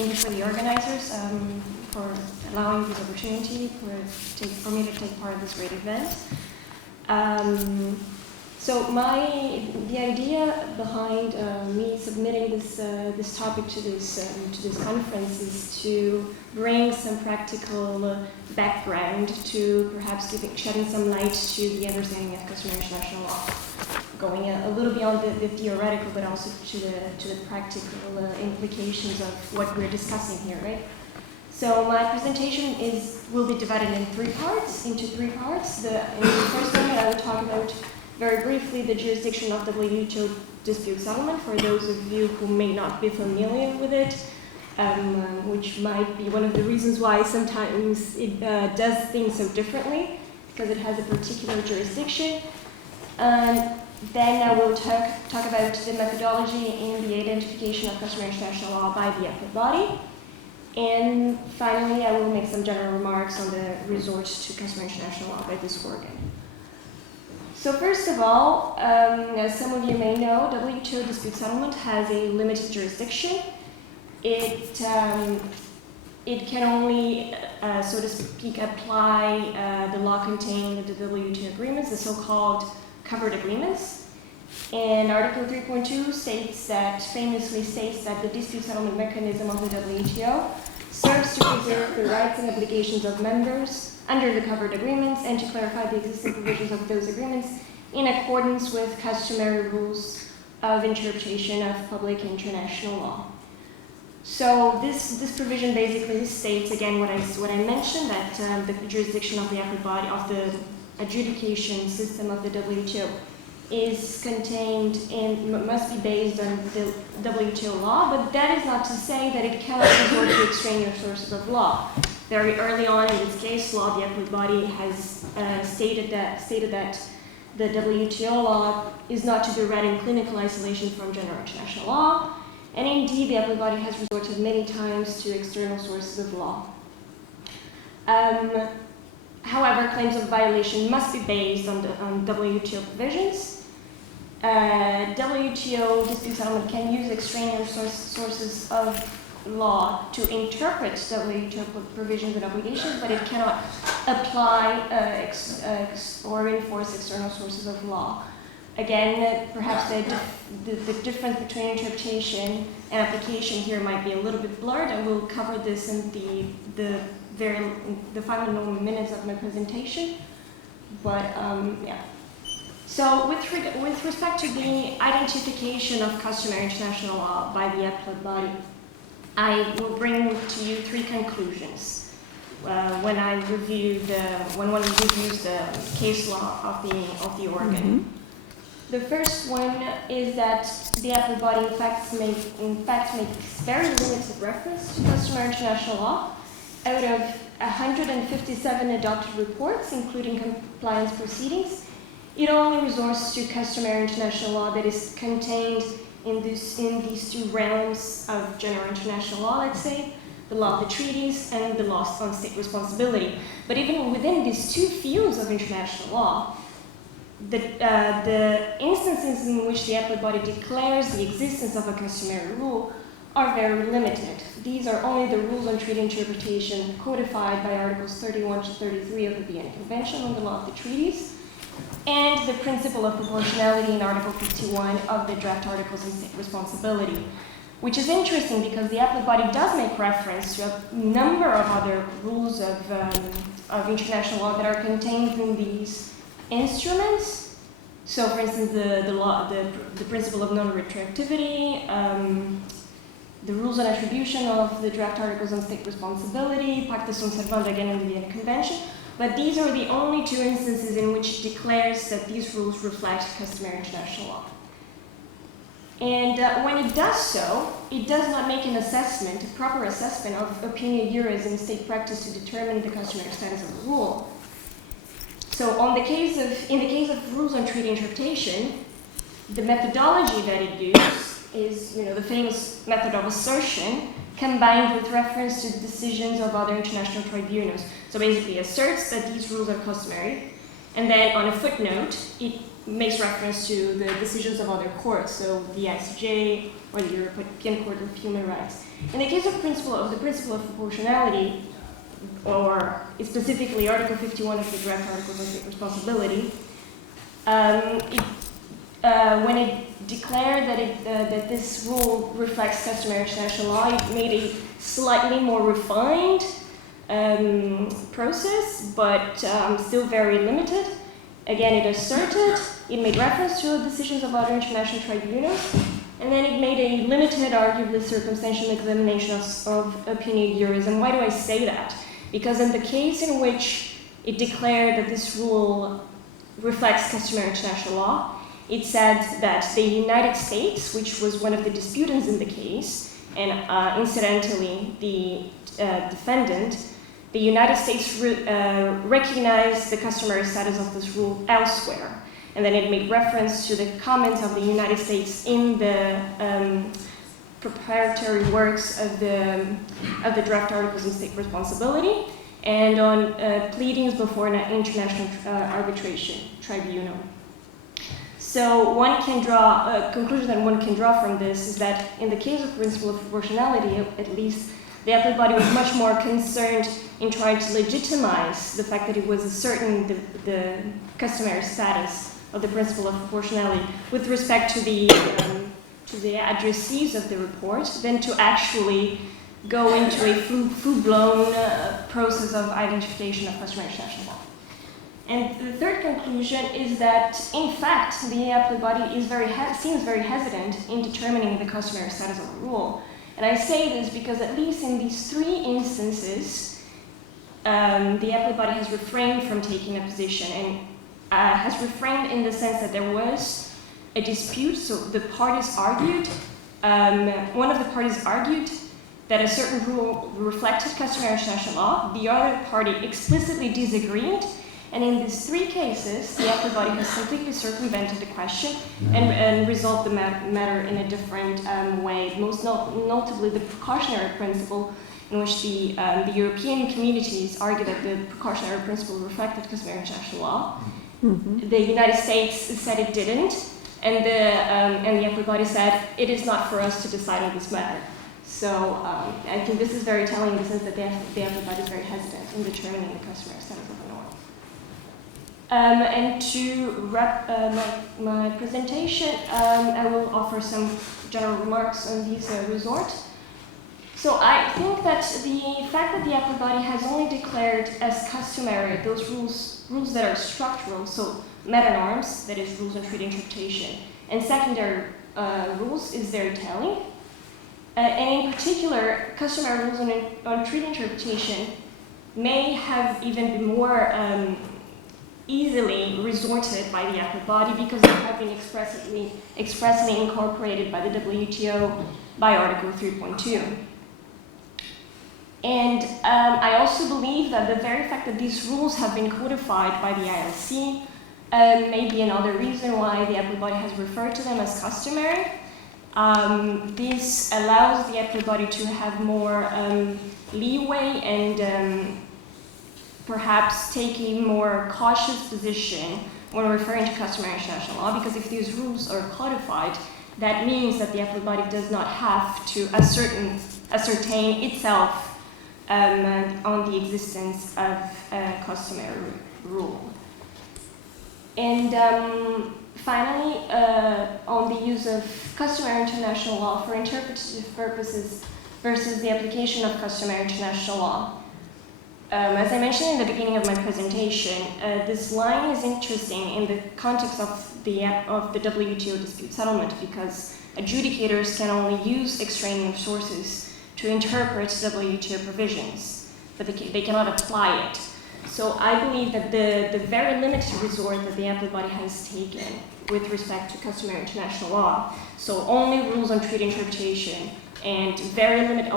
thank you for the organizers for allowing this opportunity for me to take part in this great event. So the idea behind me submitting this topic to this conference is to bring some practical background to perhaps shedding some light to the understanding of customary international law, going a little beyond the theoretical, but also to the practical implications of what we're discussing here, right? So my presentation will be divided into three parts. In the first one, I will talk about very briefly the jurisdiction of the WTO dispute settlement for those of you who may not be familiar with it, which might be one of the reasons why sometimes it does things so differently, because it has a particular jurisdiction. Then I will talk about the methodology and the identification of customary international law by the Appellate Body. And finally, I will make some general remarks on the resort to customary international law by this organ. So first of all, as some of you may know, WTO dispute settlement has a limited jurisdiction. It can only, so to speak, apply the law contained in the WTO agreements, the so-called covered agreements. And Article 3.2 famously states that the dispute settlement mechanism of the WTO serves to preserve the rights and obligations of members under the covered agreements and to clarify the existing provisions of those agreements in accordance with customary rules of interpretation of public international law. So this provision basically states, again, what I mentioned, that the jurisdiction of the Appellate Body, of the adjudication system of the WTO, is contained and must be based on the WTO law, but that is not to say that it cannot resort to extraneous sources of law. Very early on in this case law, the Appellate Body has stated that the WTO law is not to be read in clinical isolation from general international law, and indeed the Appellate Body has resorted many times to external sources of law. However, claims of violation must be based on WTO provisions. WTO dispute settlement can use extraneous sources of law to interpret WTO provisions and obligations, but it cannot apply or enforce external sources of law. Again, perhaps the difference between interpretation and application here might be a little bit blurred, and we'll cover this in the final minutes of my presentation. But yeah. So with respect to the identification of customary international law by the Appellate Body, I will bring to you three conclusions when one reviews the case law of the organ. Mm-hmm. The first one is that the Appellate Body in fact makes very limited reference to customary international law. Out of 157 adopted reports, including compliance proceedings, it only resorts to customary international law that is contained in these two realms of general international law, let's say, the law of the treaties and the law on state responsibility. But even within these two fields of international law, the instances in which the Appellate Body declares the existence of a customary rule are very limited. These are only the rules on treaty interpretation codified by Articles 31 to 33 of the Vienna Convention on the law of the treaties, and the principle of proportionality in Article 51 of the draft Articles on State Responsibility, which is interesting because the Appellate Body does make reference to a number of other rules of international law that are contained in these instruments. So, for instance, the principle of non-retroactivity, the rules on attribution of the draft Articles on State Responsibility, Pacta sunt servanda again in the Vienna Convention. But these are the only two instances in which it declares that these rules reflect customary international law. And when it does so, it does not make an assessment, a proper assessment of opinio juris in state practice to determine the customary status of the rule. So in the case of rules on treaty interpretation, the methodology that it uses is, the famous method of assertion, combined with reference to decisions of other international tribunals. So basically asserts that these rules are customary, And then on a footnote, it makes reference to the decisions of other courts, so the ICJ or the European Court of Human Rights. In the case of the principle of proportionality, or specifically Article 51 of the draft Articles of State Responsibility, when it declared that this rule reflects customary international law, it made a slightly more refined process, but still very limited. Again, it asserted, it made reference to decisions of other international tribunals, and then it made a limited, arguably circumstantial examination of opinion jurism. Why do I say that? Because in the case in which it declared that this rule reflects customary international law, it said that the United States, which was one of the disputants in the case, and incidentally the defendant, the United States recognized the customary status of this rule elsewhere. And then it made reference to the comments of the United States in the preparatory works of the draft Articles of State Responsibility and on pleadings before an international arbitration tribunal. So one can draw, a conclusion that one can draw from this is that in the case of principle of proportionality, at least, the appellate body was much more concerned in trying to legitimize the fact that it was asserting the customary status of the principle of proportionality with respect to the addressees of the report than to actually go into a full-blown process of identification of customary international law. And the third conclusion is that, in fact, the appellate body is seems very hesitant in determining the customary status of a rule. And I say this because at least in these three instances, the appellate body has refrained from taking a position, and has refrained in the sense that there was a dispute. So the parties argued, one of the parties argued that a certain rule reflected customary international law. The other party explicitly disagreed. And in these three cases, the appellate body has completely circumvented the question and resolved the matter in a different way. Most notably, the precautionary principle, in which the European communities argue that the precautionary principle reflected customary international law. Mm-hmm. The United States said it didn't, and the appellate body said it is not for us to decide on this matter. So I think this is very telling in the sense that the appellate body is very hesitant in determining the customary status of an law. And to wrap my presentation, I will offer some general remarks on these resort. So I think that the fact that the appellate body has only declared as customary those rules that are structural, so meta norms, that is rules on treaty interpretation, and secondary rules is very telling. And in particular, customary rules on treaty interpretation may have even been more easily resorted by the appellate body because they have been expressly incorporated by the WTO by Article 3.2. And I also believe that the very fact that these rules have been codified by the ILC may be another reason why the appellate body has referred to them as customary. This allows the appellate body to have more leeway and perhaps take a more cautious position when referring to customary international law, because if these rules are codified, that means that the appellate body does not have to ascertain itself on the existence of a customary rule. And finally, on the use of customary international law for interpretative purposes versus the application of customary international law. As I mentioned in the beginning of my presentation, this line is interesting in the context of the WTO dispute settlement because adjudicators can only use extraneous sources to interpret WTO provisions, but they cannot apply it. So I believe that the very limited resort that the appellate body has taken with respect to customary international law, so only rules on treaty interpretation, and very limited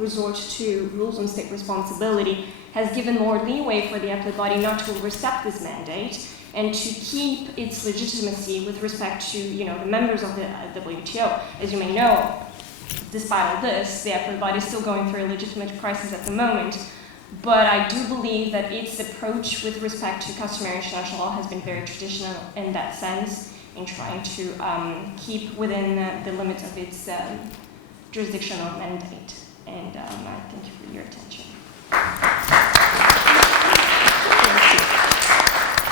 resort to rules on state responsibility has given more leeway for the appellate body not to overstep this mandate and to keep its legitimacy with respect to the members of the WTO. As you may know, despite all this, the appellate body is still going through a legitimate crisis at the moment, But I do believe that its approach with respect to customary international law has been very traditional in that sense, in trying to keep within the limits of its jurisdictional mandate. And I thank you for your attention.